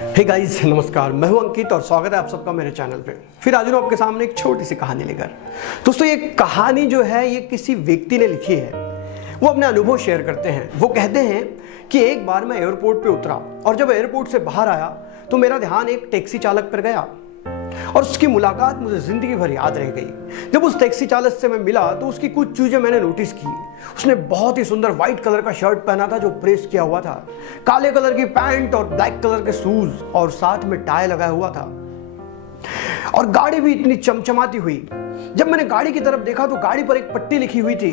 Hey guys, नमस्कार। मैं हूं अंकित और स्वागत है आप सबका मेरे चैनल पे। फिर आज आपके सामने एक छोटी सी कहानी लेकर। दोस्तों, ये कहानी जो है ये किसी व्यक्ति ने लिखी है। वो अपने अनुभव शेयर करते हैं। वो कहते हैं कि एक बार मैं एयरपोर्ट पे उतरा और जब एयरपोर्ट से बाहर आया तो मेरा ध्यान एक टैक्सी चालक पर गया और उसकी मुलाकात मुझे जिंदगी भर याद रह गई। जब उस टैक्सी चालक से मैं मिला तो उसकी कुछ चीजें मैंने नोटिस की। उसने बहुत ही सुंदर व्हाइट कलर का शर्ट पहना था जो प्रेस किया हुआ था, काले कलर की पैंट और ब्लैक कलर के शूज और साथ में टाई लगाया हुआ था और गाड़ी भी इतनी चमचमाती हुई। जब मैंने गाड़ी की तरफ देखा तो गाड़ी पर एक पट्टी लिखी हुई थी,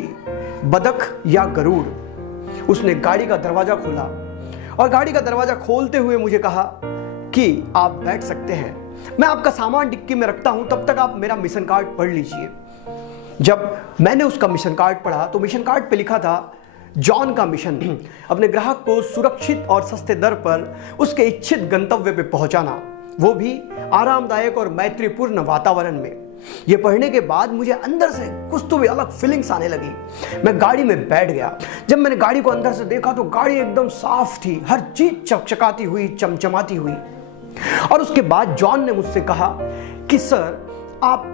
बदक या गरुड़। उसने गाड़ी का दरवाजा खोला और गाड़ी का दरवाजा खोलते हुए मुझे कहा कि आप बैठ सकते हैं, मैं आपका सामान डिक्की में रखता हूं, तब तक आप मेरा मिशन कार्ड पढ़ लीजिए। जब मैंने उसका मिशन कार्ड पढ़ा तो मिशन कार्ड पे लिखा था, जॉन का मिशन अपने ग्राहक को सुरक्षित और सस्ते दर पर उसके इच्छित गंतव्य पे पहुंचाना, वो भी आरामदायक और मैत्रीपूर्ण वातावरण में। ये पढ़ने के बाद मुझे अंदर से कुछ तो भी अलग फीलिंग्स आने लगी। मैं गाड़ी में बैठ गया। जब मैंने गाड़ी को अंदर से देखा तो गाड़ी एकदम साफ थी, हर चीज चकचकाती हुई, चमचमाती हुई। और उसके बाद जॉन ने मुझसे कहा कि सर, आप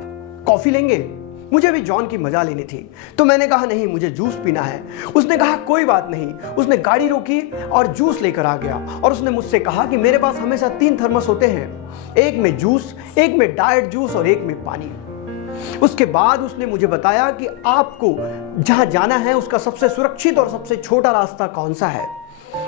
कॉफी लेंगे? मुझे भी जॉन की मजा लेनी थी तो मैंने कहा नहीं, मुझे जूस पीना है। उसने कहा कोई बात नहीं। उसने गाड़ी रोकी और जूस लेकर आ गया और उसने मुझसे कहा कि मेरे पास हमेशा 3 थर्मस होते हैं, एक में जूस, एक में डाइट जूस और एक में पानी। उसके बाद उसने मुझे बताया कि आपको जहां जाना है उसका सबसे सुरक्षित और सबसे छोटा रास्ता कौन सा है।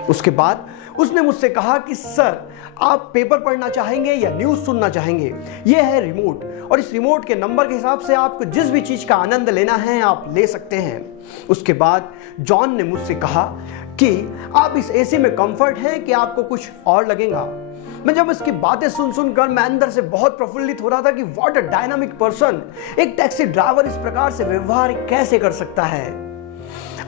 उसके बाद उसने मुझसे कहा कि सर, आप पेपर पढ़ना चाहेंगे या न्यूज़ सुनना चाहेंगे? यह है रिमोट और इस रिमोट के नंबर के हिसाब से आपको जिस भी चीज़ का आनंद लेना है आप ले सकते हैं। उसके बाद जॉन ने मुझसे कहा कि आप इस एसी में कंफर्ट हैं कि आपको कुछ और लगेगा। मैं जब इसकी बातें सुनकर मैं अंदर से बहुत प्रफुल्लित हो रहा था कि व्हाट अ डायनामिक पर्सन। एक टैक्सी ड्राइवर इस प्रकार से व्यवहार कैसे कर सकता है?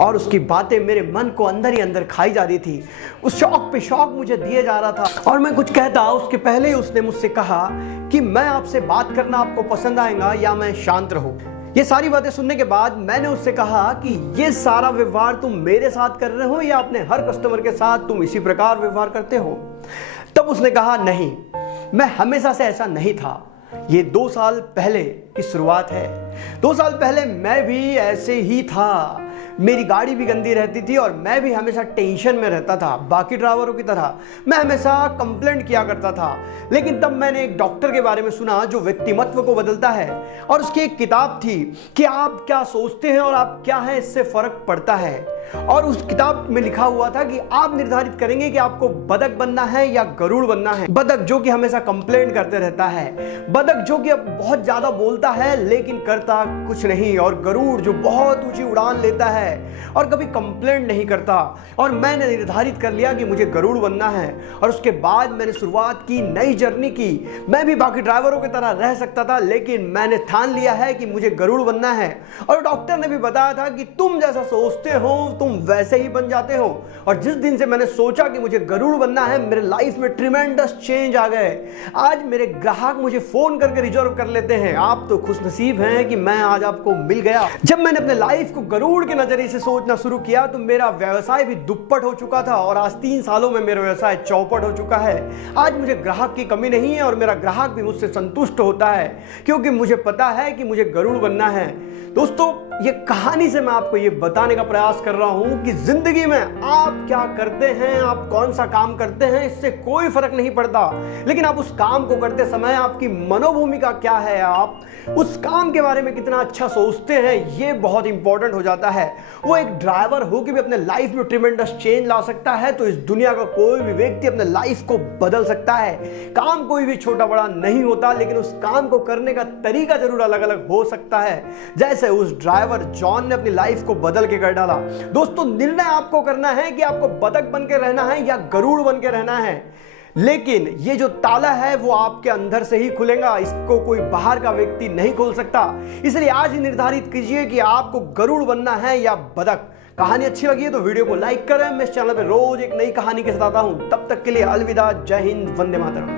और उसकी बातें मेरे मन को अंदर ही अंदर खाई जा रही थी। उस शौक पे शौक मुझे दिए जा रहा था और मैं कुछ कहता उसके पहले ही उसने मुझसे कहा कि मैं आपसे बात करना आपको पसंद आएगा या मैं शांत रहूं। ये सारी बातें सुनने के बाद मैंने उससे कहा कि ये सारा व्यवहार तुम मेरे साथ कर रहे हो या अपने हर कस्टमर के साथ तुम इसी प्रकार व्यवहार करते हो? तब उसने कहा नहीं, मैं हमेशा से ऐसा नहीं था। ये 2 साल पहले की शुरुआत है। 2 साल पहले मैं भी ऐसे ही था। मेरी गाड़ी भी गंदी रहती थी और मैं भी हमेशा टेंशन में रहता था। बाकी ड्राइवरों की तरह मैं हमेशा कंप्लेंट किया करता था। लेकिन तब मैंने एक डॉक्टर के बारे में सुना जो व्यक्तिमत्व को बदलता है और उसकी एक किताब थी कि आप क्या सोचते हैं और आप क्या हैं, इससे फर्क पड़ता है। और उस किताब में लिखा हुआ था कि आप निर्धारित करेंगे कि आपको बदक बनना है या गरुड़ बनना है। बदक जो कि हमेशा कंप्लेंट करते रहता है, बदक जो कि अब बहुत ज्यादा बोलता है लेकिन करता कुछ नहीं, और गरुड़ जो बहुत ऊंची उड़ान लेता है और कभी कंप्लेंट नहीं करता। और मैंने निर्धारित कर लिया कि मुझे गरुड़ बनना है और उसके बाद मैंने शुरुआत की, नई जर्नी की। मैं भी बाकी ड्राइवरों की तरह रह सकता था लेकिन मैंने ठान लिया है कि मुझे गरुड़ बनना है। और डॉक्टर ने भी बताया था कि तुम जैसा सोचते हो तुम वैसे ही बन जाते हो। और जिस दिन से मैंने सोचा कि मुझे गरुड़ बनना है, मेरे लाइफ में ट्रिमेंडस चेंज आ गए। आज मेरे ग्राहक मुझे फोन करके रिजर्व कर लेते हैं। आप तो खुशनसीब हैं कि मैं आज आपको मिल गया। जब मैंने अपने लाइफ को गरुड़ के नजरिए से सोचना शुरू किया तो मेरा व्यवसाय भी दुप्पट हो चुका था और आज 3 सालों में मेरा व्यवसाय चौपट हो चुका है। आज मुझे ग्राहक की कमी नहीं है और मेरा ग्राहक भी मुझसे संतुष्ट होता है क्योंकि मुझे पता है कि मुझे गरुड़ बनना है। दोस्तों, ये कहानी से मैं आपको ये बताने का प्रयास कर रहा हूं कि जिंदगी में आप क्या करते हैं, आप कौन सा काम करते हैं, इससे कोई फर्क नहीं पड़ता। लेकिन आप उस काम को करते समय आपकी मनोभूमिका क्या है, आप उस काम के बारे में कितना अच्छा सोचते हैं, ये बहुत इंपॉर्टेंट हो जाता है। वो एक ड्राइवर हो कि भी अपने लाइफ में ट्रिमेंडस चेंज ला सकता है तो इस दुनिया का कोई भी व्यक्ति अपने लाइफ को बदल सकता है। काम कोई भी छोटा बड़ा नहीं होता लेकिन उस काम को करने का तरीका जरूर अलग अलग हो सकता है, जैसे उस ड्राइवर जॉन ने अपनी लाइफ को बदल के कर डाला। दोस्तों, निर्णय आपको करना है कि आपको बतख बन के रहना है या गरुड़ बन के रहना है। लेकिन ये जो ताला है वो आपके अंदर से ही खुलेगा, इसको कोई बाहर का व्यक्ति नहीं खोल सकता। इसलिए आज ही निर्धारित कीजिए कि आपको गरुड़ बनना है या बतख। कहानी अच्छी लगी है तो वीडियो को लाइक करें। मैं इस चैनल पे रोज एक नई कहानी के साथ आता हूं। तब तक के लिए अलविदा, जय हिंद, वंदे मातरम।